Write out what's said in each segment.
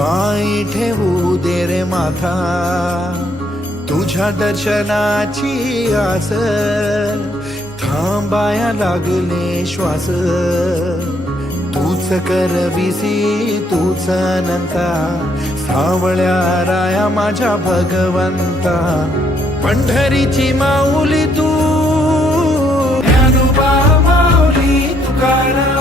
पायी ठेवू दे रे माथा तुझ्या दर्शनाची आस थांबाया लागले श्वास तूच करविसी तूच अनंता सावळ्या राया माझ्या भगवंता पंढरीची माऊली तू ज्ञानोबा माऊली तुकाराम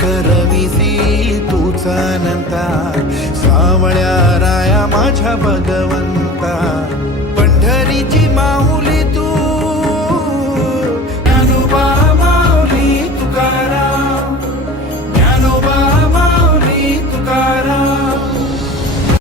करविसी तूच अनंता सावळ्या राया माझ्या भगवंता पंढरीची माऊ